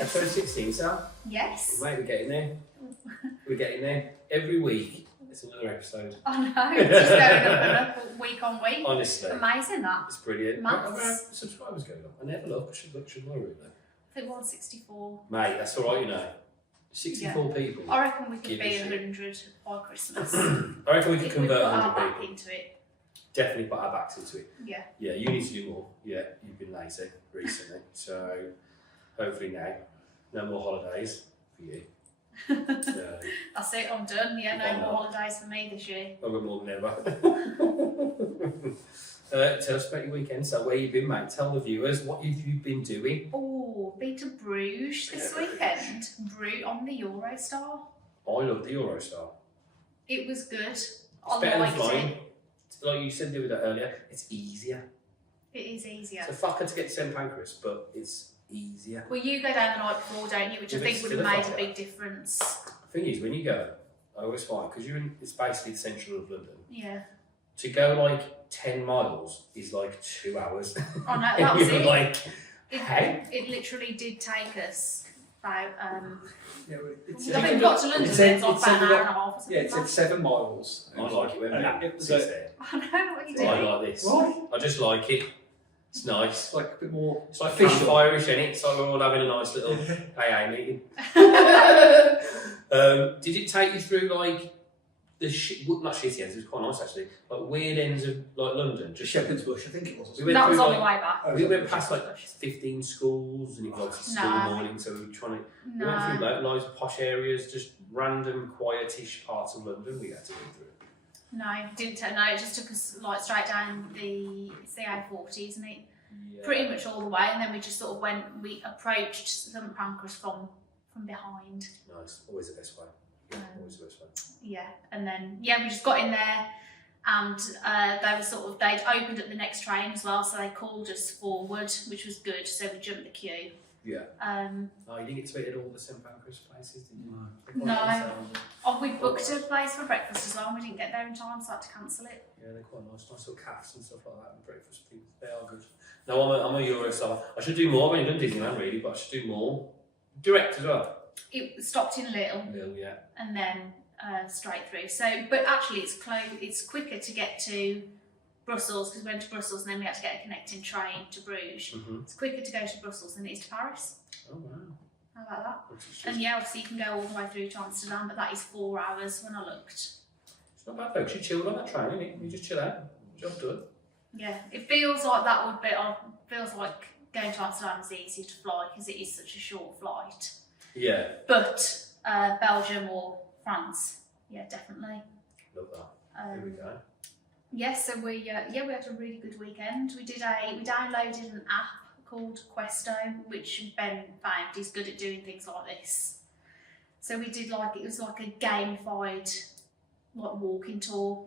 Episode 16, Sal. Yes. Mate, we're getting there. We're getting there. Every week, it's another episode. I know, it's just going up and up week on week. Honestly. Amazing that. It's brilliant. Maths. How many subscribers going on? I never look. I should look, shouldn't I, really? I think we're on 64. Mate, that's alright, you know. 64 people. I reckon we could Give be a shit. 100 by Christmas. I reckon we could if convert we put our 100 back people. into it. Definitely put our backs into it. Yeah. Yeah, you need to do more. Yeah, you've been lazy recently. So, hopefully now, no more holidays for you. That's it, I'm done. Yeah, no I'm more not. holidays for me this year. I've got more than ever. Tell us about your weekend. So, where you been, mate? Tell the viewers what have you been doing. Oh, been to Bruges this weekend. On the Eurostar. I love the Eurostar. It was good. It's I better than liked flying. it. Like you said the other day earlier, it's easier. It is easier. It's a fucker to get to St Pancras, but it's easier. Well, you go down the night before, don't you? Which I If think it's would still have a made a fucker. big difference. The thing is, when you go, I always find, because it's basically the central of London, Yeah. to go like 10 miles is like 2 hours. Oh no, that was You're it. like, hey? It literally did take us about. Yeah, it's, I think we got to London. it's It a- was like it's about an a- hour and a half or something. yeah, it's like at 7 miles. I like it when And it was sits a- there. that. I know what you I do. like this. Why? I just like it. It's nice. It's like a bit more. It's like official. Irish, isn't it? It's like we're all having a nice little AA meeting. Did it take you through like the not shitty ends? It was quite nice actually. Like weird ends of like London. Just Shepherd's Bush, I think it was. We went That was through, on the like, way back. Oh, we was went it? past like 15 schools and it was like school No. morning, so we were trying to. We went through No, like loads of posh areas, just random quietish parts of London. We had to go through. no, didn't. No, it just took us like straight down the A40, isn't it? Yeah. Pretty much all the way, and then we just sort of went. We approached St Pancras from behind. Nice. Always the best way. Yeah, Um, always the best way. Yeah, and then we just got in there, and they were they'd opened up the next train as well, so they called us forward, which was good. So we jumped the queue. Yeah. Um, Oh, you didn't get to eat at all the St Pancras places, did you? No. They're quite No. nice, aren't they? oh, we booked a place for breakfast as well, and we didn't get there in time, so I had to cancel it. Yeah, they're quite nice little cafes and stuff like that, and breakfast things. They are good. No, I'm a Eurostar. I should do more. I've only done Disneyland really, but I should do more. Direct as well. It stopped in Little, Yeah. and then straight through. So, but actually, it's quicker to get to Brussels because we went to Brussels, and then we had to get a connecting train to Bruges. Mm-hmm. It's quicker to go to Brussels than it is to Paris. Oh wow. How about that? Which is just, And yeah, obviously you can go all the way through to Amsterdam, but that is 4 hours when I looked. it's not bad though. 'Cause you chilled on that train, innit? You just chill out. Job done. Yeah, it feels like that would be. Feels like going to Amsterdam is easier to fly because it is such a short flight. Yeah. But Belgium or France, yeah, definitely. Love that. Here we go. Yes, so we had a really good weekend. We downloaded an app called Questo, which Ben found is good at doing things like this. So we did it was like a gamified like walking tour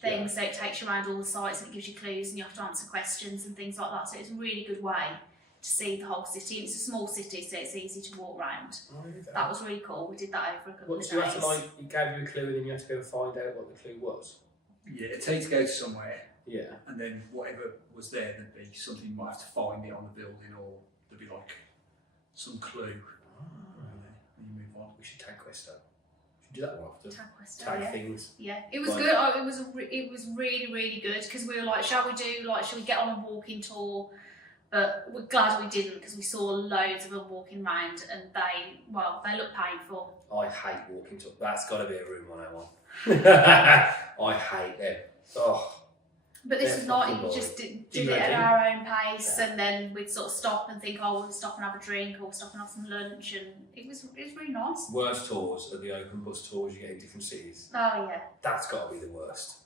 thing. Yeah. So it takes you around all the sites and it gives you clues and you have to answer questions and things like that. So it's a really good way to see the whole city. It's a small city, so it's easy to walk around. Oh, here we go. That was really cool. We did that over a couple What, of so you days. had to it gave you a clue and then you had to go find out what the clue was? Yeah, it'd take to go to somewhere, Yeah. and then whatever was there, there'd be something you might have to find it on the building, or there'd be like some clue. Oh. And you move on. We should tag Questo. We should do that more often. Tag Questo, Tag yeah. things. Yeah, it was Right. good. It was really, really good because we were like, shall we get on a walking tour? But we're glad we didn't because we saw loads of them walking around and they look painful. I hate walking to. That's got to be a room 101. I hate them. Oh, But this Yeah, was not, fucking you just did you it at reckon? our own pace, Yeah. and then we'd sort of stop and think, oh, we'll stop and have a drink, or we'll stop and have some lunch, and it was really nice. worst tours are the open bus tours you get in different cities. Oh yeah. That's got to be the worst.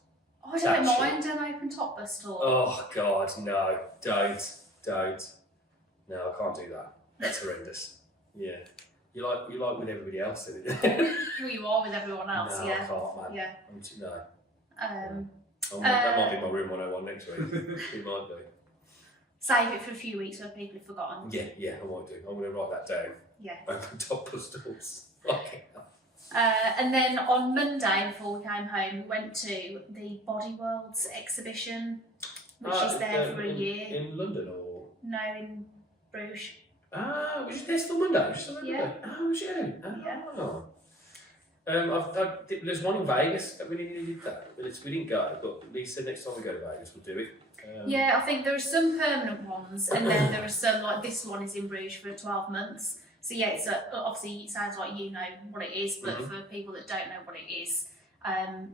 Oh, I That don't mind an open top bus tour. Oh God, no! Don't. No, I can't do that. That's horrendous. Yeah, you like with everybody else, isn't it? Who you are with everyone else, no, I yeah. can't, man. Yeah. No. That might be my room 101 next week. It might be. Save it for a few weeks when people have forgotten. Yeah, I might do. I'm going to write that down. Yeah. Open top bus tours. Okay. And then on Monday, before we came home, we went to the Body Worlds exhibition, which is there for a year. In London or? No, in Bruges. Ah, was you there still Monday? Was you still Yeah. Monday? Oh, was you? Yeah. Oh. There's one in Vegas that we did that. We didn't go, but Lee said next time we go to Vegas, we'll do it. Yeah, I think there are some permanent ones, and then there are some, like this one is in Bruges for 12 months. So yeah, it's obviously it sounds like you know what it is, but for people that don't know what it is,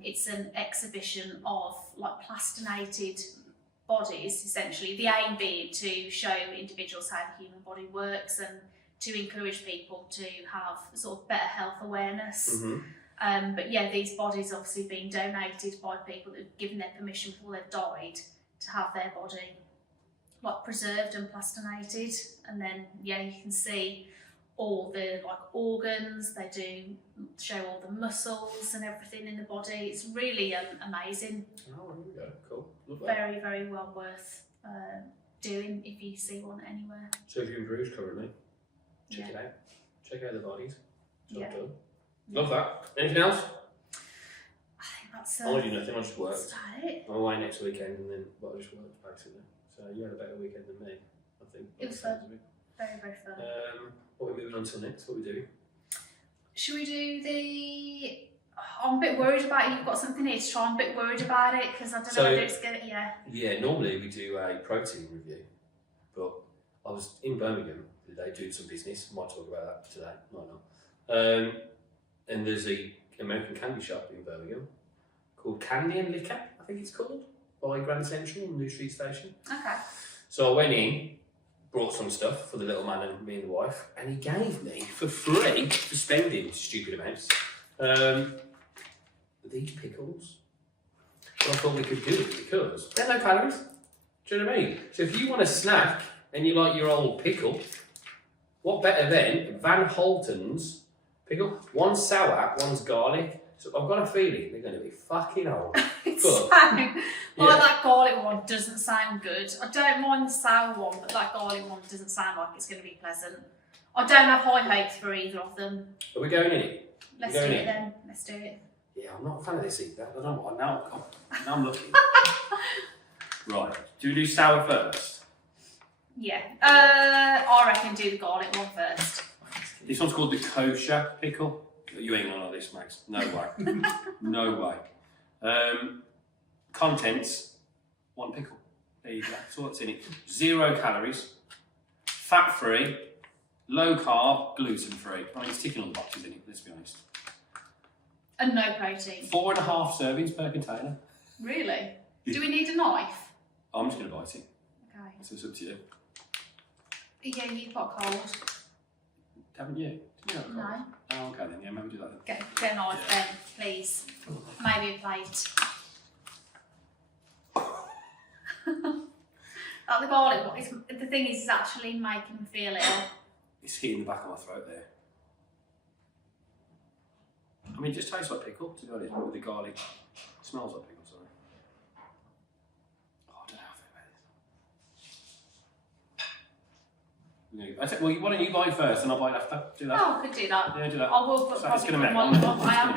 it's an exhibition of like plastinated bodies, essentially. The aim being to show individuals how the human body works and to encourage people to have sort of better health awareness. But yeah, these bodies obviously being donated by people who've given their permission before they've died to have their body like preserved and plastinated, and then yeah, you can see all the like organs. They do show all the muscles and everything in the body. It's really amazing. Oh, there we go. Cool. Love that. Very, very well worth doing if you see one anywhere. So if you're in Bruges currently, check it out. Check out the bodies. Job done. Love that. Anything else? I think that's I do nothing, I just work. that's about it. I'm away next weekend and then I just worked basically. So you had a better weekend than me, I think. It was fun. Very, very fun. What are we moving on to next? What are we doing? Should we do the... I'm a bit worried about it. You've got something here to try. I'm a bit worried about it because I don't know whether it's going to... Yeah, normally we do a protein review, but I was in Birmingham the other day doing some business. Might talk about that today, might not. And there's a American candy shop in Birmingham called Candy and Liquor, I think it's called, by Grand Central, New Street Station. Okay. So I went in, brought some stuff for the little man and me and the wife, and he gave me for free, for spending stupid amounts, these pickles. So I thought we could do it because they're no calories. Do you know what I mean? So if you want a snack and you like your old pickle, what better than Van Holten's pickle? One's sour, one's garlic. So I've got a feeling they're going to be fucking old. That garlic one doesn't sound good. I don't mind the sour one, but that garlic one doesn't sound like it's going to be pleasant. I don't have high hopes for either of them. Are we going in it? Let's do it then. Let's do it. Yeah, I'm not a fan of this either. I don't know what. Now I'm looking. Right. Do we do sour first? Yeah. I reckon do the garlic one first. This one's called the kosher pickle. You ain't gonna like this, Max. No way. No way. Contents, one pickle. There you go. That's all that's in it. 0 calories, fat-free, low carb, gluten-free. I mean, it's ticking all the boxes in it, let's be honest. And no protein. 4.5 servings per container. Really? Do we need a knife? I'm just gonna bite it. Okay. So it's up to you. Yeah, you've got cold. Haven't you? Did you have a cold? No. Oh, okay then. Yeah, maybe do that then. Get a knife then, please. Maybe a plate. Like the garlic one. The thing is, it's actually making me feel ill. It's hitting the back of my throat there. I mean, it just tastes like pickle, to be honest, with the garlic. It smells like pickle, sorry. Oh, I don't know how I feel about this. Well, why don't you bite first and I'll bite after? Do that. Oh, I could do that. Yeah, do that. I will put, So it's going to I am going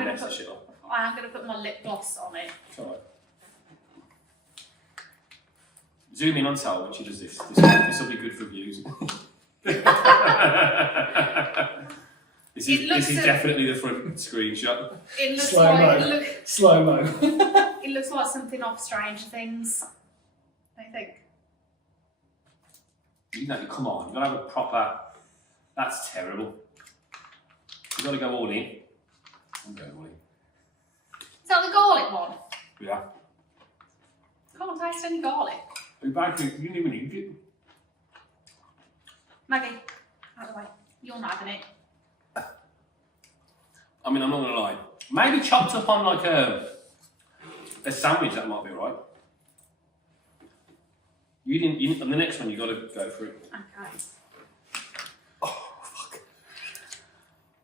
make to put my lip gloss on it. It's alright. Zoom in on Sal when she does this. This will be good for views. This is definitely the front screenshot. It looks Slow-mo. Slow-mo. It looks like something off Stranger Things, I think. You know, come on, you've got to have a proper... That's terrible. You've got to go all in. I'm going all in. Is that the garlic one? Yeah. Can't taste any garlic. You didn't even eat it. Maggie, out of the way. You're not having it. I mean, I'm not going to lie. Maybe chopped up on like a sandwich, that might be right. You didn't, on the next one, you've got to go for it. Okay. Oh, fuck.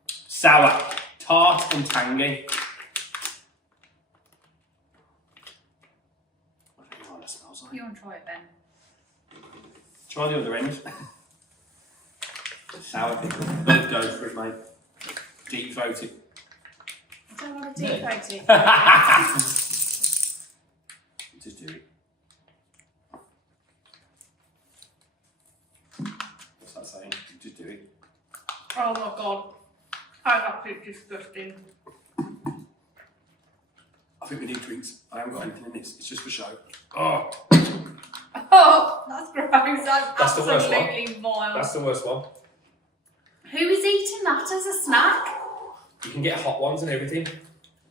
Sour, tart and tangy. I don't know what that smells like. You want to try it, Ben? Try the other end. Sour pickle. Go for it, mate. Deep throat it. I don't want to deep throat it. Just do it. What's that saying? Just do it. Oh my god. Oh, that's disgusting. I think we need drinks. I haven't got anything in this. It's just for show. Oh, Oh, that's gross. That's the worst one. Absolutely vile. that's the worst one. Who is eating that as a snack? You can get hot ones and everything.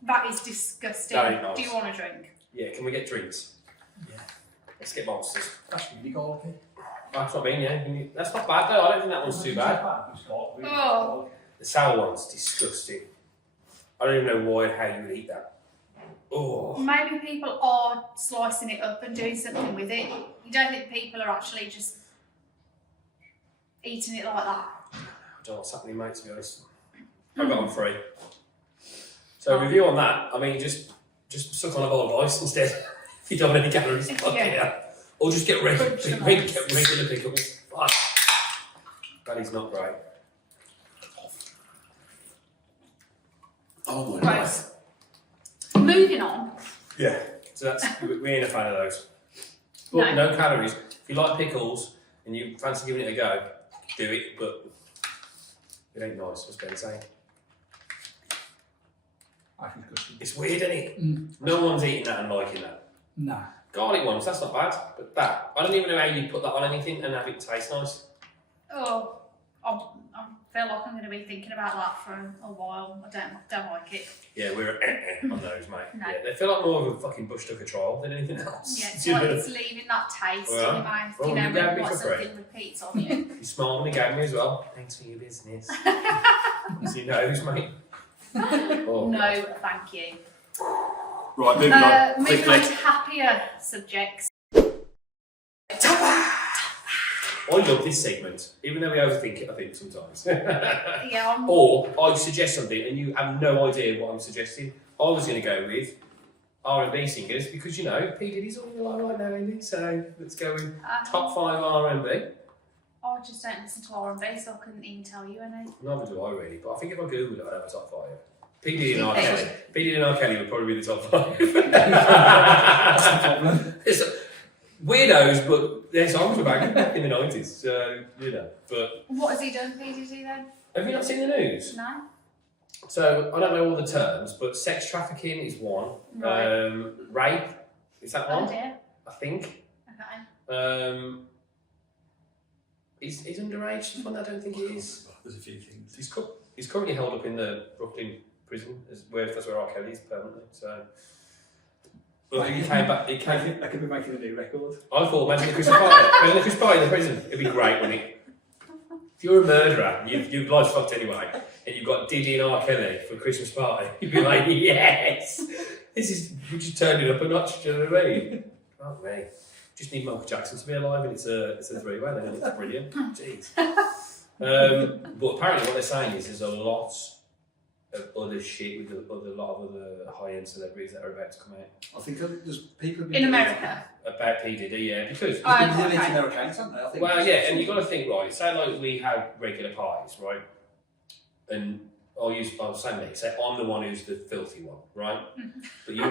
That is disgusting. That ain't nice. Do you want a drink? Yeah, can we get drinks? Yeah. Let's get monsters. That's really garlicky. That's what I mean, yeah. That's not bad though. I don't think that one's too bad. Oh. The sour one's disgusting. I don't even know why and how you would eat that. Oh. Maybe people are slicing it up and doing something with it. You don't think people are actually just eating it like that? I don't know what's happening, mate, to be honest. I got on free. So review on that. I mean, just suck on a bowl of ice instead. If you don't want any calories. Yeah. Or just get regular Crunch some ice. pickles. Fuck. That is not great. Oh my god. Gross. Moving on. Yeah. So that's we ain't a fan of those. But no calories. If you like pickles and you fancy giving it a go, do it. But it ain't nice. What's Ben saying? I think it's good. It's weird, isn't it? Mm. No one's eating that and liking that. Nah. Garlic ones, that's not bad. But that, I don't even know how you put that on anything and have it taste nice. Oh, I feel like I'm going to be thinking about that for a while. I don't like it. Yeah, we're on those, mate. No. Yeah, they feel like more of a fucking bush tucker trial than anything else. Yeah, it's Do you like know? it's leaving that taste Well, in your mouth. well, You know, you gave when me like for free. something repeats on you. You smiled when he gave me as well. Thanks for your business. See nose, mate. Oh, No, God. thank you. Right, moving on. Moving Quickly. on to happier subjects. I love this segment, even though we overthink it, I think, sometimes. Yeah, Or I suggest something and you have no idea what I'm suggesting. I was going to go with R&B singers because, you know, P. Diddy's all in the line right now, isn't he? So let's go with top 5 R&B. I just don't listen to R&B, so I couldn't even tell you any. Neither do I really, but I think if I Googled it, I'd have a top 5. P. Diddy and R. Kelly. P. Diddy and R. Kelly would probably be the top 5. That's the problem. It's weirdos, but their songs were back in the 90s, so, you know. But What has he done, P. Diddy, then? have you not seen the news? No? So, I don't know all the terms, but sex trafficking is one. Right. Rape, is that Oh one? dear. I think. Okay. He's underage, this one I don't think he is. There's a few things. He's currently held up in the Brooklyn prison, that's where R. Kelly is permanently, so... Well, he came back, I could be making a new record. I thought, imagine the Christmas party. Imagine the Christmas party in the prison. It'd be great, wouldn't it? If you're a murderer, you've life's fucked anyway, and you've got Diddy and R. Kelly for a Christmas party, you'd be like, yes! We just turned it up a notch, do you know what I mean? Oh, me. Just need Michael Jackson to be alive, and it's a three-way, then, and it's brilliant. Jeez. But apparently what they're saying is there's a lot of other shit with a lot of other high-end celebrities that are about to come out. I think there's people In America? About P. Diddy, yeah, because... Oh, People okay. deleting their accounts, haven't they? I think Well, yeah, and you've got to think, right, say like we have regular parties, right? And I'll say me, say I'm the one who's the filthy one, right? But you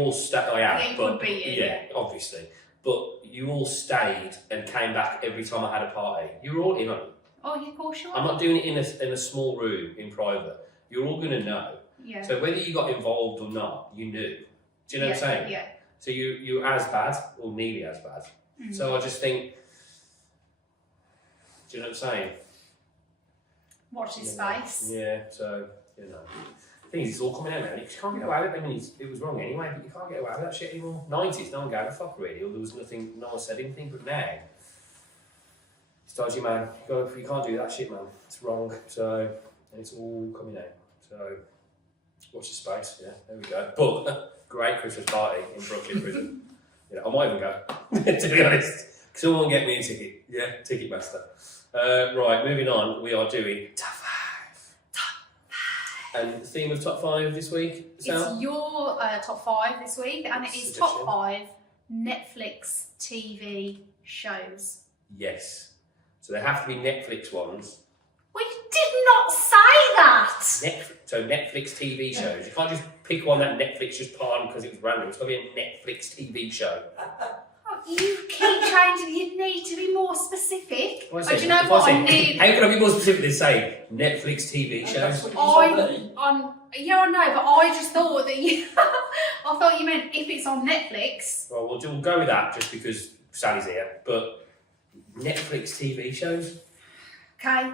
all stay, I am, Yeah, it but would be you, yeah, obviously. But you all stayed and came back every time I had a party. You were all in on it. Oh, yeah, of course you are. I'm not doing it in a small room in private. You're all going to know. Yeah. So whether you got involved or not, you knew. Do you know what I'm saying? Yeah. So you're as bad, or nearly as bad. Mm. So I just think, do you know what I'm saying? Watch his You know, face. Yeah, so, you know. The thing is, it's all coming out now. You just can't get away with it. I mean, it was wrong anyway, but you can't get away with that shit anymore. 90s, no one gave a fuck really, or there was nothing, no one said anything, but now, it's dodgy, man. You can't do that shit, man. It's wrong. So, and it's all coming out. So, watch your space, yeah, there we go. But, great Christmas party in Brooklyn prison. You know, I might even go, to be honest. Someone get me a ticket. Yeah, Ticketmaster. Right, moving on, we are doing top 5. And the theme of top 5 this week, Sal? It's your top 5 this week, and it is top 5 Netflix TV shows. Yes. So they have to be Netflix ones. We did not say that! So Netflix TV shows. You can't just pick one that Netflix just pardoned because it was random. It's got to be a Netflix TV show. Oh, You keep changing. You need to be more specific. What I But said, you know if what? I I said, need. how can I be more specific than say Netflix TV shows? Yeah, I know, but I just thought that you. I thought you meant if it's on Netflix. Well, we'll go with that just because Sally's here. But Netflix TV shows, Okay.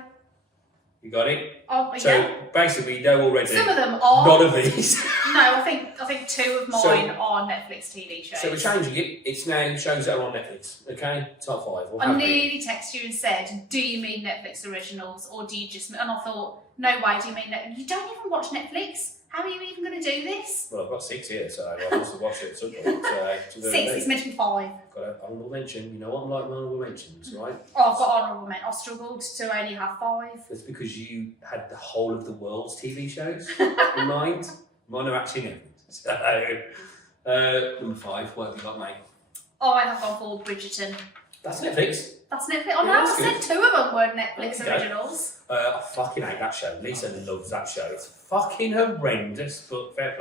you got it? Oh, So yeah. basically, we know already Some of them are. none of these. No, I think 2 of mine are Netflix TV shows. So we're changing it. It's now shows that are on Netflix. Okay, top 5. We'll I have it. nearly texted you and said, "Do you mean Netflix originals, or do you just?" And I thought, "No way, do you mean Netflix? You don't even watch Netflix. How are you even going to do this?" Well, I've got 6 here, so I must have watched it at some point. So, 6. It's meant to be 5. Got an honourable mention. You know what I'm like my honourable mentions, right? Oh, I've got honourable mention. I struggled to only have 5. That's because you had the whole of the world's TV shows in mind. Mine are actually Netflix. So, number 5, what have you got, mate? I have gone for Bridgerton. That's Netflix. That's Netflix. Oh no, Yeah, I that's said 2 of them were Netflix Okay. originals. I fucking hate that show. Lisa loves that show. It's fucking horrendous, but fair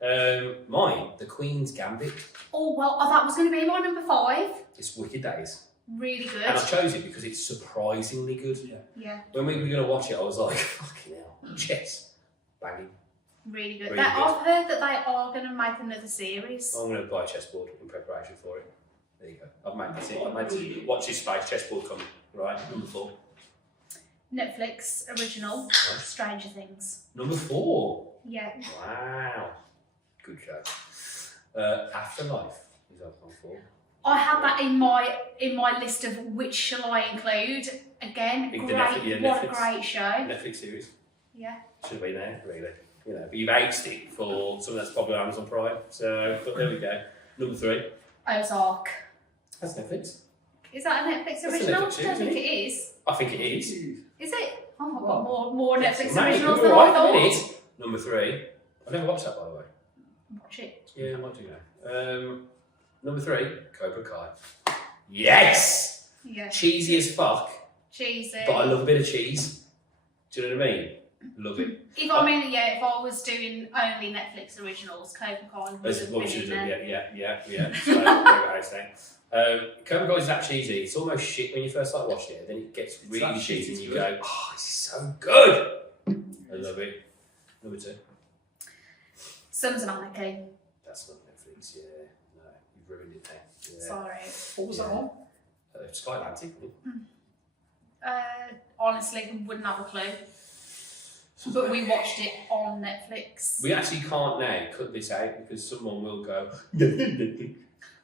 play. Mine, The Queen's Gambit. Oh well, that was going to be my number 5. It's wicked, that is. Really good. And I chose it because it's surprisingly good. Yeah, When we were going to watch it, I was like, fucking hell, chess. Banging. really good. Really That, good. I've heard that they are going to make another series. I'm going to buy a chessboard in preparation for it. There you go. I've made this. I've made this. Watch this space chessboard coming. Right, number 4. Netflix original, Stranger Things. Number 4. Yeah. Wow. Good show. Afterlife is up on 4. I had that in my list of which shall I include. Again, Big great. Netflix, yeah, What a Netflix. great show. Netflix series. Yeah. Should have been there, really. You know, but you've aced it for something that's probably on Amazon Prime. So, but there we go. Number 3. Ozark. That's Netflix. Is that a Netflix That's a original? Netflix I don't series, think isn't it is. I think it is. Is it? Oh, I've got more Netflix Mate, originals you're than right, I thought. minute. Number 3. I never watched that, by the way. Watch it. Yeah, I might do now. Number 3, Cobra Kai. Yes! Yeah. Cheesy as fuck, Cheesy. but I love a bit of cheese. Do you know what I mean? Love it. If I was doing only Netflix originals, Cobra Kai would That's have what we been should in do. there. Yeah. So, there I say. Cobra Kai is that cheesy. It's almost shit when you first start watching it, then it gets It's really that cheesy shit, and it's you good. go, oh, this is so good. I love it. Number 2. Sons of Anarchy. That's not Netflix, yeah. No, you've ruined it there. Yeah. Sorry. What was that Yeah. on? Sky Atlantic. Honestly, wouldn't have a clue. But we watched it on Netflix. We actually can't now cut this out because someone will go.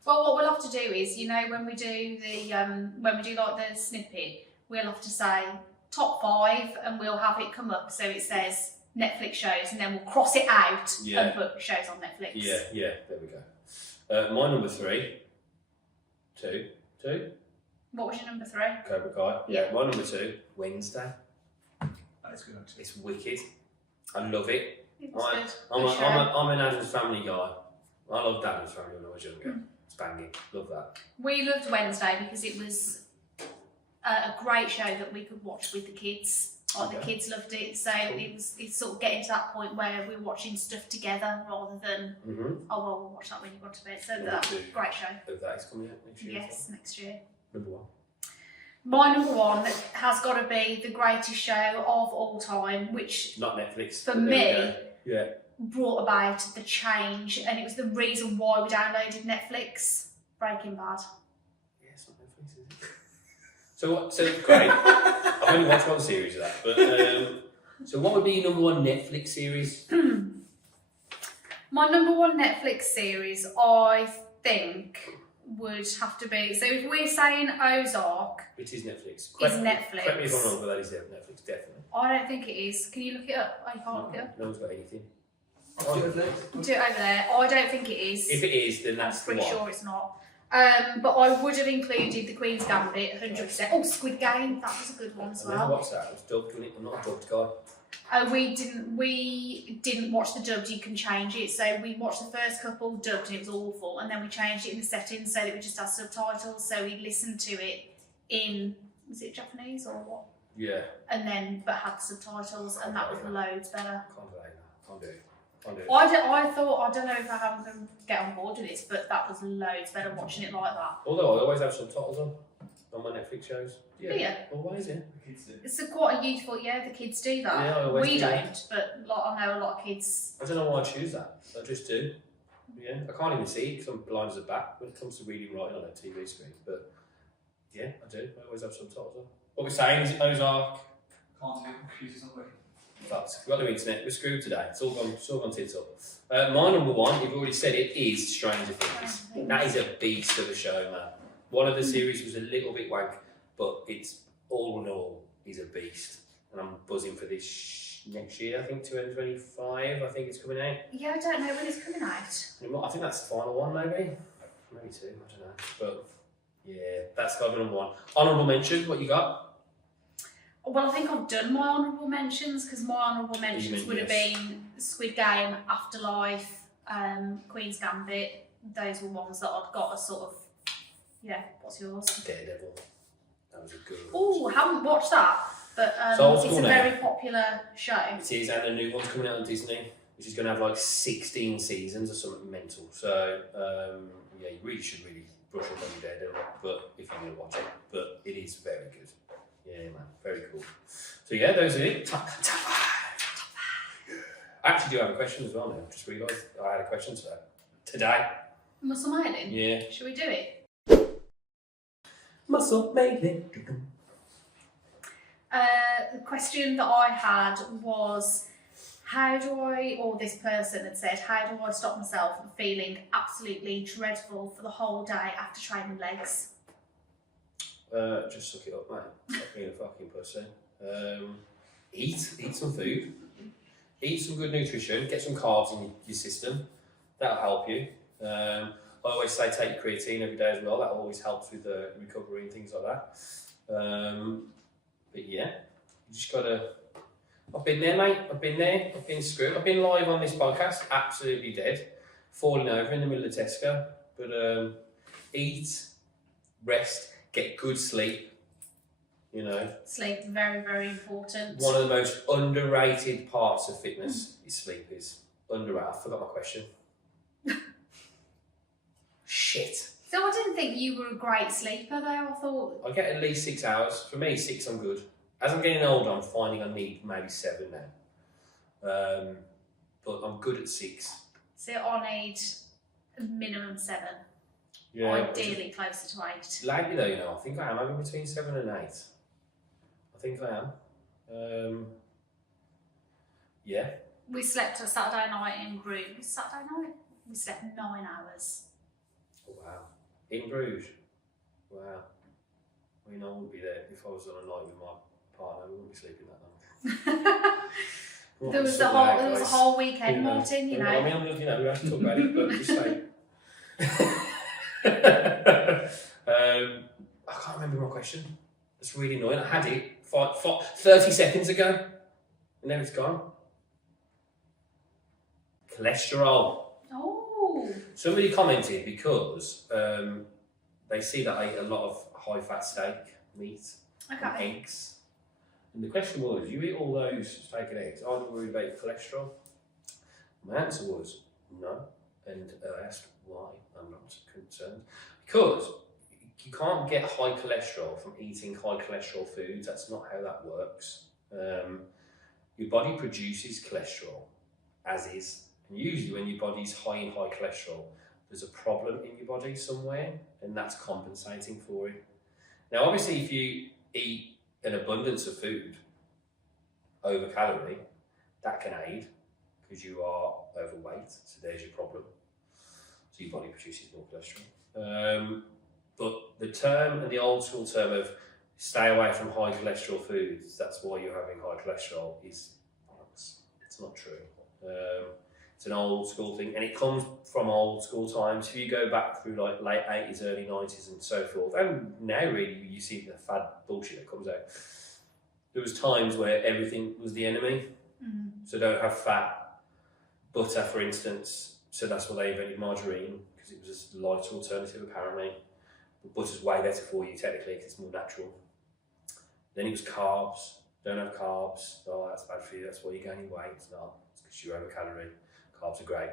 Well, what we'll have to do is, when we do the snippet, we'll have to say top 5, and we'll have it come up so it says Netflix shows, and then we'll cross it out Yeah. and put shows on Netflix. Yeah, there we go. My number 3. 2. What was your number 3? Cobra Kai. Yeah, my number 2. Wednesday. That is good, actually. It's wicked. I love it. It was I'm, good. I'm, Good a, show. I'm an Addams Family guy. I loved Addams Family when I was younger. It's banging. Love that. We loved Wednesday because it was a great show that we could watch with the kids. Like the Okay. kids loved it, so it's sort of getting to that point where we're watching stuff together rather than we'll watch that when you go to bed. So that was a great show. That is coming out next year. Yes, next year. Number 1. My number 1 has got to be the greatest show of all time, which Not Netflix. for but there we me go. Yeah. brought about the change, and it was the reason why we downloaded Netflix. Breaking Bad. Yeah, it's not Netflix, is it? So great. I've only watched one series of that, but so what would be your number 1 Netflix series? My number 1 Netflix series, I think, would have to be. So if we're saying Ozark, It is Netflix. Netflix. Correct me if I'm wrong, but that is Netflix, definitely. I don't think it is. Can you look it up? I can't look it up. No one's got anything. Do it there. Do it over there. I don't think it is. If it is, then I'm that's the pretty one. sure it's not. But I would have included the Queen's Gambit, 100%. Oh, Squid Game, that was a good one as I never well. watched that. I was dubbed in it. I'm not a dubbed guy. We didn't watch the dubbed. You can change it. So we watched the first couple dubbed, and it was awful. And then we changed it in the settings so that we just had subtitles. So we listened to it in, was it Japanese or what? Yeah. And then but had subtitles, and that was loads better. Can't do that. Can't do it. Can't do it. I thought, I don't know if I'm going to get on board with this, but that was loads better watching it like that. Although I always have subtitles on my Netflix shows. Yeah. Always, yeah. The kids do. It's quite a useful, the kids do that. Yeah, I always we do. don't, but like, I know a lot of kids. I don't know why I choose that. I just do. Yeah, I can't even see it because I'm blind as a bat when it comes to reading and writing on a TV screen. But yeah, I do. I always have subtitles on. What we're saying is Ozark. Can't do it. Computers not working. But we've got the internet. We're screwed today. It's all gone tits up. My number one, you've already said it, is Stranger Things. That is a beast of a show, man. One of the series was a little bit wank, but it's all in all, he's a beast. And I'm buzzing for this next year, I think 2025, I think it's coming out. Yeah, I don't know when it's coming out. I think that's the final one, maybe. Maybe two, I don't know. But yeah, that's got to be number one. Honourable mention, what you got? Well, I think I've done my honourable mentions because my honourable mentions would have been Squid Game, Afterlife, Queen's Gambit. Those were ones that I'd got a sort of, what's yours? Daredevil. That was a good one. Oh, haven't watched that, but it's a very popular show. It is, and a new one's coming out on Disney, which is going to have like 16 seasons or something mental. So, yeah, you really should brush up on your Daredevil, but if you're going to watch it. But it is very good. Yeah, man, very cool. So yeah, those are it. Top five. I actually do have a question as well now. I just realised I had a question today. Muscle Mailing? Yeah. Should we do it? Muscle Mailing. The question that I had was, this person had said, how do I stop myself from feeling absolutely dreadful for the whole day after training legs? Just suck it up, mate. Stop being a fucking pussy. Eat some food. Eat some good nutrition. Get some carbs in your system. That'll help you. I always say take your creatine every day as well. That always helps with the recovery and things like that. But yeah, you just gotta. I've been there, mate. I've been there. I've been screwed. I've been live on this podcast, absolutely dead, falling over in the middle of Tesco. But eat, rest. Get good sleep, Sleep, very, very important. One of the most underrated parts of fitness is sleep. Is underrated. I forgot my question. Shit. So I didn't think you were a great sleeper though, I thought. I get at least 6 hours. For me, 6 I'm good. As I'm getting older, I'm finding I need maybe 7 now. But I'm good at 6. So I need a minimum 7. Yeah. Ideally closer to 8. Lately though, I think I am having between 7 and 8. I think I am. Yeah. We slept a Saturday night in Bruges. Saturday night? We slept 9 hours. Oh, wow. In Bruges? Wow. I mean, I wouldn't be there if I was on a night with my partner. We wouldn't be sleeping that long. There was a whole weekend, Martin, I mean, we have to talk about it, but just saying. I can't remember my question. It's really annoying. I had it 30 seconds ago, and then it's gone. Cholesterol. Oh. Somebody commented because they see that I eat a lot of high-fat steak, meat, and eggs. And the question was, you eat all those steak and eggs, are you worried about your cholesterol? My answer was no. And I asked why. I'm not concerned. Because you can't get high cholesterol from eating high cholesterol foods. That's not how that works. Your body produces cholesterol as is. And usually when your body's high in high cholesterol, there's a problem in your body somewhere, and that's compensating for it. Now, obviously, if you eat an abundance of food over calorie, that can aid because you are overweight. So there's your problem. So your body produces more cholesterol. But the term and the old school term of stay away from high cholesterol foods, that's why you're having high cholesterol, is it's not true. It's an old school thing, and it comes from old school times. If you go back through like late 80s, early 90s and so forth, and now really you see the fad bullshit that comes out. There was times where everything was the enemy. Mm. So don't have fat, butter for instance. So that's why they invented margarine, because it was a lighter alternative apparently. But butter's way better for you technically because it's more natural. Then it was carbs. Don't have carbs. Oh, that's bad for you. That's why you're gaining weight. It's not. It's because you're over calorie. Carbs are great.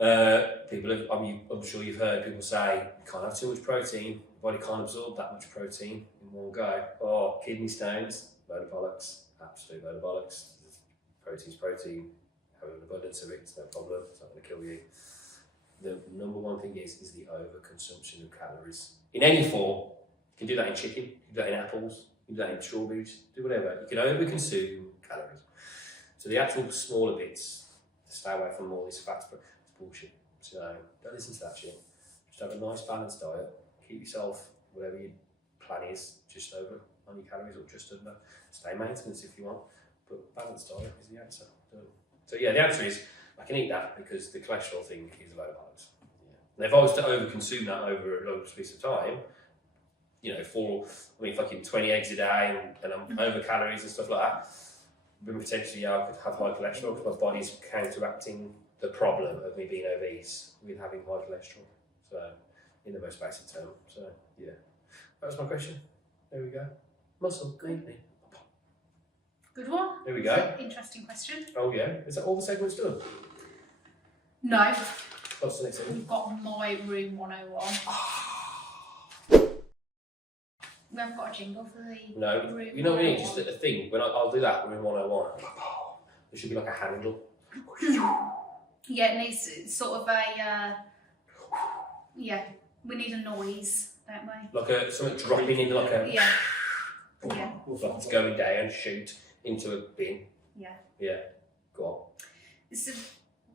I'm sure you've heard people say you can't have too much protein. Your body can't absorb that much protein in one go. Oh, kidney stones, load of bollocks, absolute load of bollocks. Protein's protein. Have an abundance of it, it's no problem. It's not going to kill you. The number one thing is the overconsumption of calories in any form. You can do that in chicken, you can do that in apples, you can do that in strawberries, do whatever. You can overconsume calories. So the actual smaller bits, stay away from all this fat, but it's bullshit. So don't listen to that shit. Just have a nice balanced diet. Keep yourself, whatever your plan is, just over on your calories or just under. Stay maintenance if you want, but balanced diet is the answer. So yeah, the answer is I can eat that because the cholesterol thing is a load of bollocks. Yeah. And if I was to overconsume that over a long space of time, you know, fucking 20 eggs a day and I'm over calories and stuff like that, then potentially I could have high cholesterol because my body's counteracting the problem of me being obese with having high cholesterol. So, in the most basic term. So, yeah, that was my question. There we go. Muscle, good. Good one. There we go. Interesting question. Oh yeah, is that all the segments done? No. What's the next segment? We've got My Room 101. We haven't got a jingle for the No, room. you know what I mean? Just a thing. When I'll do that room 101, there should be like a handle. Yeah, it needs sort of a. Yeah, we need a noise, don't we? Like something dropping in like a. Yeah. Yeah. Like it's going down, shoot into a bin. Yeah. Yeah. Go on. It's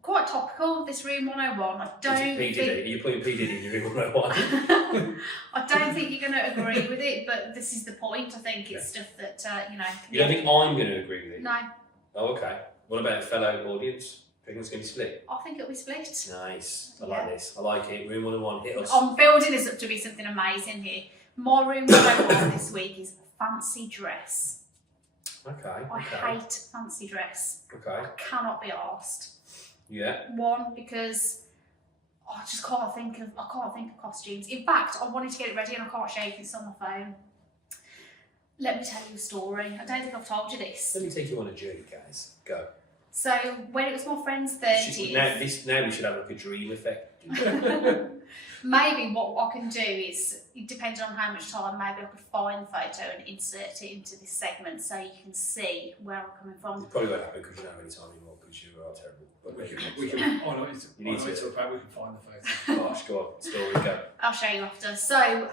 quite topical, this Room 101. I don't think... Are you putting P Diddy in your Room 101? I don't think you're going to agree with it, but this is the point. I think it's stuff that, you know... You don't think I'm going to agree with it? No. Oh, okay. What about a fellow audience? Do you think it's going to be split? I think it'll be split. Nice. I like this. I like it. Room 101, hit us. I'm building this up to be something amazing here. My Room 101 this week is fancy dress. Okay. I hate fancy dress. Okay. I cannot be arsed. Yeah. One, because I just can't think of costumes. In fact, I wanted to get it ready and I can't show you this on my phone. Let me tell you a story. I don't think I've told you this. Let me take you on a journey, guys. Go. So when it was my friend's 30th... Now we should have like a dream effect. Maybe what I can do is, depending on how much time, maybe I could find the photo and insert it into this segment so you can see where I'm coming from. It probably won't happen because you don't have any time anymore because you are terrible. But we can find the photo. Gosh, go on, story, go. I'll show you after. So,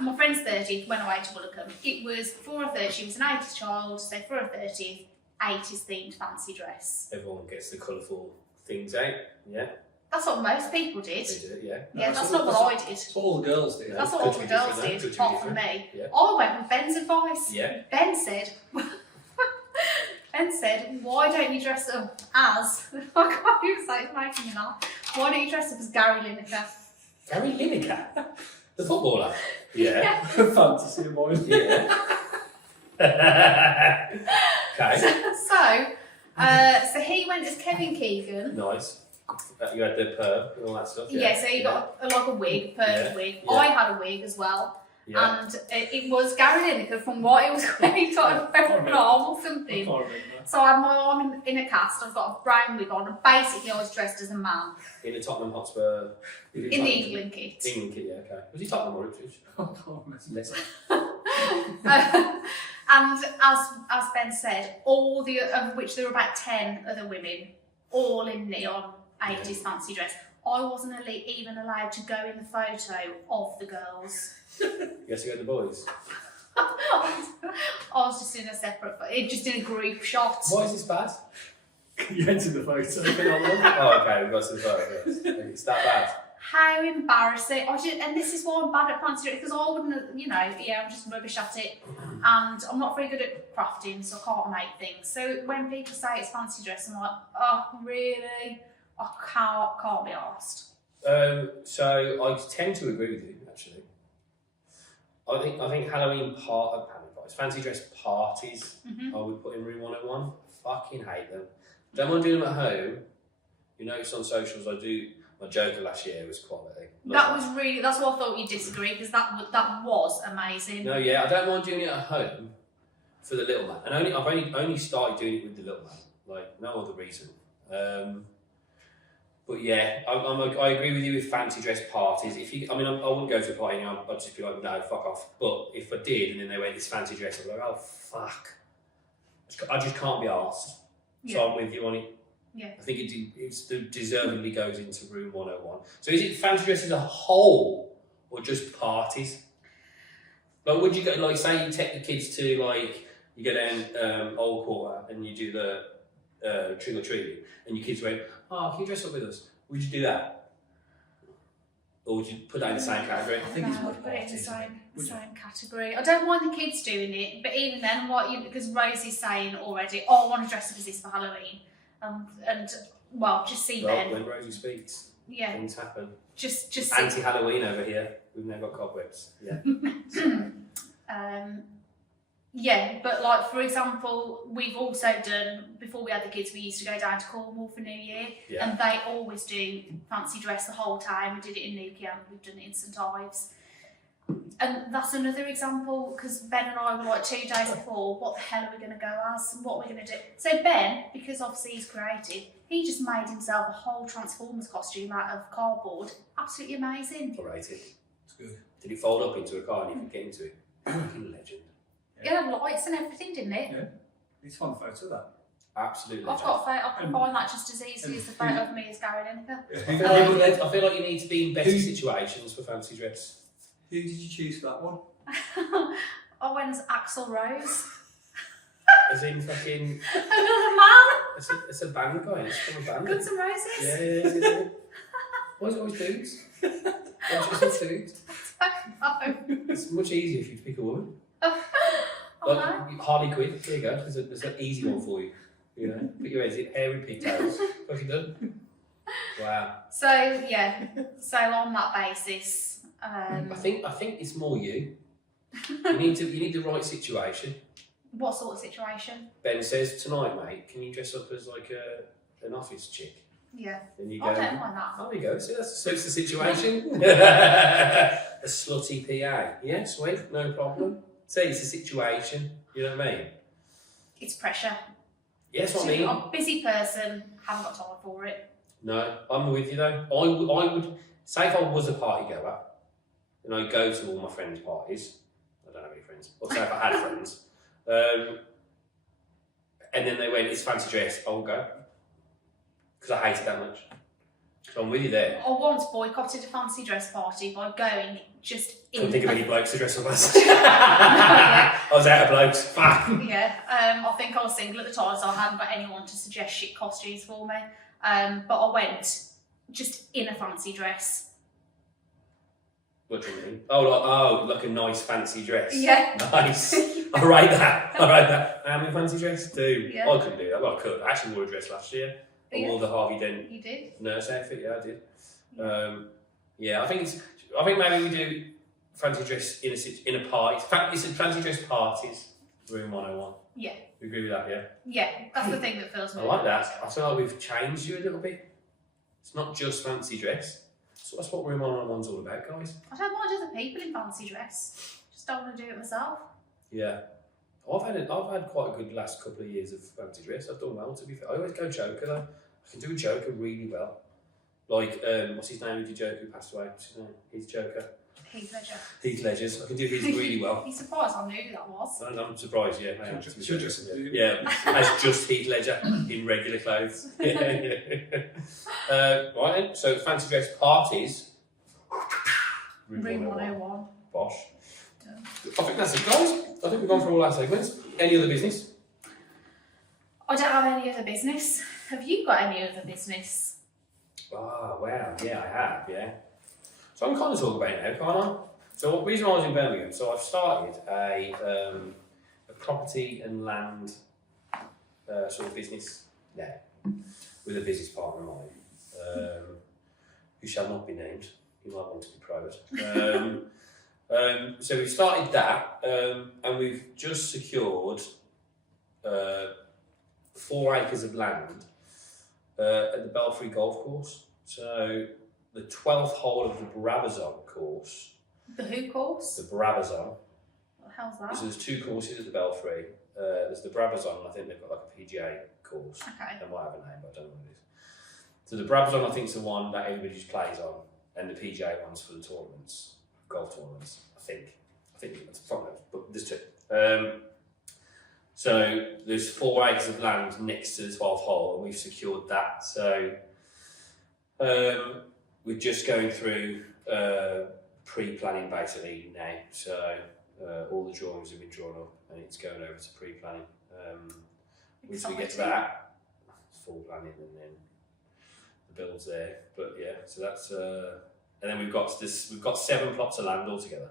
my friend's 30th went away to Woolacombe. It was for her 30th, she was an 80s child, so for her 30th, 80s themed fancy dress. Everyone gets the colourful things out, yeah? That's what most people did. They do it, yeah. Yeah, that's not what I did. That's what all the girls did. That's what all the girls did, apart from me. Yeah. I went with Ben's advice. Yeah. Ben said, why don't you dress up as, I can't even say it's making me laugh, why don't you dress up as Gary Lineker? Gary Lineker? The footballer? Yeah. Fantasy boy. Yeah. Okay. So he went as Kevin Keegan. Nice. You had the perm and all that stuff. Yeah, so he got like a wig, wig. Yeah. I had a wig as well. Yeah. And it was Gary Lineker from what it was when he got an arm or something. So I had my arm in a cast, I've got a brown wig on, and basically I was dressed as a man. In the Tottenham Hotspur. In the England kit. England kit, yeah, okay. Was he Tottenham or Ipswich? And as Ben said, all the of which there were about 10 other women, all in neon 80s fancy dress. I wasn't even allowed to go in the photo of the girls. You had to go with the boys? I was just in a separate, just in a group shot. Why is this bad? You entered the photo. Oh, okay, we've got some photos. It's that bad. How embarrassing. And this is why I'm bad at fancy dress, because I wouldn't have, I'm just rubbish at it. And I'm not very good at crafting, so I can't make things. So when people say it's fancy dress, I'm like, oh, really? I can't be arsed. So I tend to agree with you, actually. I think Halloween parties, fancy dress parties, I would put in Room 101. Fucking hate them. Don't mind doing them at home. You notice on socials I do. My Joker last year was quality. That's what I thought you'd disagree, because that was amazing. No, yeah, I don't mind doing it at home for the little man. And I've only started doing it with the little man, like no other reason. But yeah, I agree with you with fancy dress parties. If you, I wouldn't go to a party now. I'd just be like, no, fuck off. But if I did, and then they went this fancy dress, I'd be like, oh fuck, I just can't be arsed. So I'm with you on it. Yeah. I think it deservedly goes into room 101. So is it fancy dress as a whole, or just parties? Like, would you go, like, say you take the kids to, like, you go down Old Quarter and you do the trick or treating, and your kids went, oh, can you dress up with us? Would you do that? Or would you put that in the same category? I think it's more I'd put it in the parties, same category. I don't mind the kids doing it, but even then, because Rosie's saying already, oh, I want to dress up as this for Halloween. And well, just see then. When Rosie speaks, things happen. Just see. Anti-Halloween over here. We've now got cobwebs. Yeah. Yeah, but like, for example, we've also done, before we had the kids, we used to go down to Cornwall for New Year, and they always do fancy dress the whole time. We did it in Newquay, we've done it in St Ives. And that's another example, because Ben and I were like 2 days before, what the hell are we going to go as? What are we going to do? So Ben, because obviously he's creative, he just made himself a whole Transformers costume out of cardboard. Absolutely amazing. Rated. It's good. Did it fold up into a car and you could get into it? Fucking legend. It had lights and everything, didn't it? Yeah. Need to find a photo of that. Absolutely. I've got a photo. I can find that just as easily as the photo of me as Gary Lineker. I feel like you need to be in better situations for fancy dress. Who did you choose for that one? I went as Axl Rose. As in fucking... Another man! It's a band guy, it's from a band. Guns N' Roses? Yeah. Why is it always dudes? Why just dudes? It's much easier if you pick a woman. Like Harley Quinn, there you go. There's an easy one for you. You know, put your heads in hairy pigtails. Fucking done. Wow. So on that basis, I think it's more you. You need the right situation. What sort of situation? Ben says, tonight, mate, can you dress up as like an office chick? Yeah. And you go, I don't mind that. Oh, there you go. So that suits the situation. A slutty PA. Yeah, sweet, no problem. See, it's a situation. You know what I mean? It's pressure. Yeah, that's what I mean. I'm a busy person, haven't got time for it. No, I'm with you though. I would say if I was a party goer and I go to all my friends' parties. I don't have any friends. Or say if I had friends, and then they went, "It's fancy dress," I will go because I hate it that much. So I'm with you there. I once boycotted a fancy dress party by going just in. Couldn't think of any blokes to dress up as. Yeah. I was out of blokes. Fuck. Yeah, I think I was single at the time, so I hadn't got anyone to suggest shit costumes for me. But I went just in a fancy dress. What do you mean? Oh, like a nice fancy dress. Yeah. Nice. I rate that. I'm in fancy dress too. Yeah. I couldn't do that. Well, I could. I actually wore a dress last year. I wore the Harvey Dent You did? nurse outfit. Yeah, I did. I think maybe we do fancy dress in a party. It's a fancy dress parties. Room 101. Yeah. You agree with that? Yeah. Yeah, that's the thing that feels I me. like that. I feel like we've changed you a little bit. It's not just fancy dress. So that's what Room 101's all about, guys. I don't mind other people in fancy dress. Just don't want to do it myself. Yeah. I've had quite a good last couple of years of fancy dress. I've done well, to be fair. I always go Joker though. I can do a Joker really well. Like, what's his name? Who did Joker who passed away? What's his name? He's Joker. Heath Ledger. Heath Ledger's. I can do his really well. He's surprised I knew who that was. And I'm surprised, yeah. I am, to be Should fair. just As just Heath Ledger in regular clothes. Right then, so fancy dress parties. Room 101. Bosh. I think that's it, guys. I think we've gone through all our segments. Any other business? I don't have any other business. Have you got any other business? Oh, wow. Yeah, I have, yeah. So I'm kind of talking about it now, can't I? So the reason I was in Birmingham, so I've started a property and land sort of business there with a business partner of mine, who shall not be named. You might want to be private. So we've started that, and we've just secured 4 acres of land at the Belfry Golf Course. So the 12th hole of the Brabazon course. The who course? The Brabazon. How's that? So there's 2 courses at the Belfry. There's the Brabazon, and I think they've got like a PGA course. Okay. They might have a name, but I don't know what it is. So the Brabazon, I think, is the one that everybody just plays on, and the PGA one's for the tournaments, golf tournaments. I think that's probably, but there's two. So there's 4 acres of land next to the 12th hole, and we've secured that. So we're just going through pre-planning basically now. So all the drawings have been drawn up, and it's going over to pre-planning. Once we get to that, it's full planning, and then the build's there. But yeah, so that's and then we've got 7 plots of land altogether.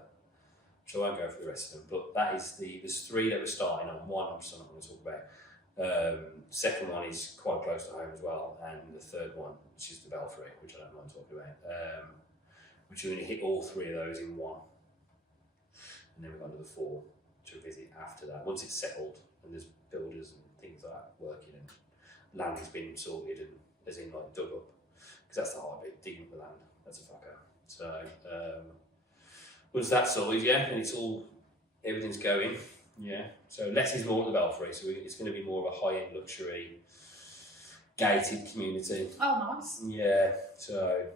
So I won't go for the rest of them, but that is there's 3 that we're starting on. One I'm just not going to talk about. Second one is quite close to home as well, and the third one, which is the Belfry, which I don't mind talking about, which we're going to hit all 3 of those in one. And then we've got another 4 to visit after that. Once it's settled and there's builders and things like that working and land has been sorted and as in like dug up, because that's the hard bit, digging up the land. That's a fucker. So once that's sorted, yeah, and everything's going, yeah. So less is more at the Belfry, so it's going to be more of a high-end luxury, gated community. Oh, nice. Yeah, so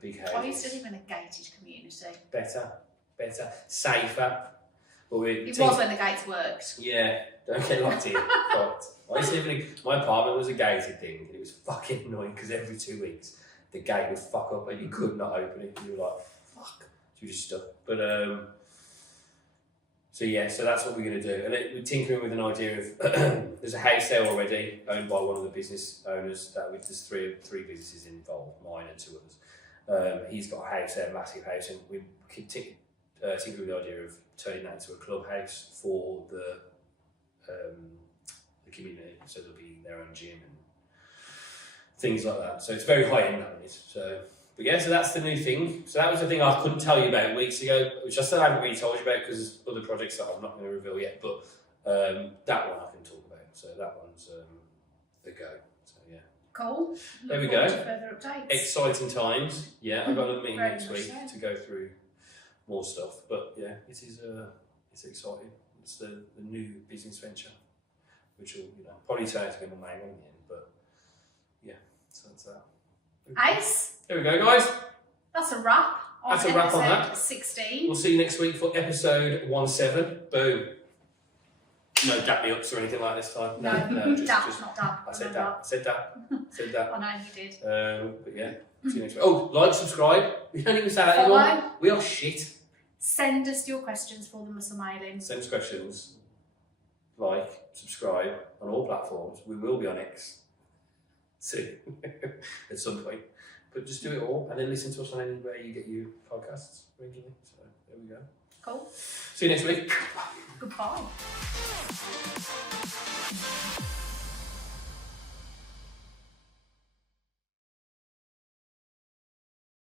big houses. I used to live in a gated community. Better, safer. But It was when the gates worked. Yeah, don't get locked in. But I used to live in my apartment was a gated thing, and it was fucking annoying because every 2 weeks the gate would fuck up and you could not open it. You were like, fuck. So you just stuck. But so yeah, so that's what we're going to do. And then we're tinkering with an idea of there's a house there already owned by one of the business owners. There's three businesses involved, mine and 2 others. He's got a house there, a massive house, and we're tinkering with the idea of turning that into a clubhouse for the community. So there'll be their own gym and things like that. So it's very high end, that is. So. But yeah, so that's the new thing. So that was the thing I couldn't tell you about weeks ago, which I still haven't really told you about because there's other projects that I'm not going to reveal yet. But that one I can talk about. So that one's the go. So yeah. Cool. There we go. Further updates. Exciting times. Yeah, I've got a meeting Very next much week so. to go through more stuff. But yeah, it is. It's exciting. It's the new business venture, which will probably turn out to be my main one in the end. But yeah, so that's that. Ace. There we go, guys. That's a wrap. That's a wrap on that. 16. We'll see you next week for episode 17. Boom. No dap me ups or anything like this time. No, just not dab. I said that. Said that. I know you did. But yeah, see you next week. Oh, like, subscribe. We don't even say that anymore. We are shit. Send us your questions for the muscle mailing. Send us questions. Like, subscribe on all platforms. We will be on X soon at some point. But just do it all and then listen to us on anywhere you get your podcasts regularly. So there we go. Cool. See you next week. Goodbye.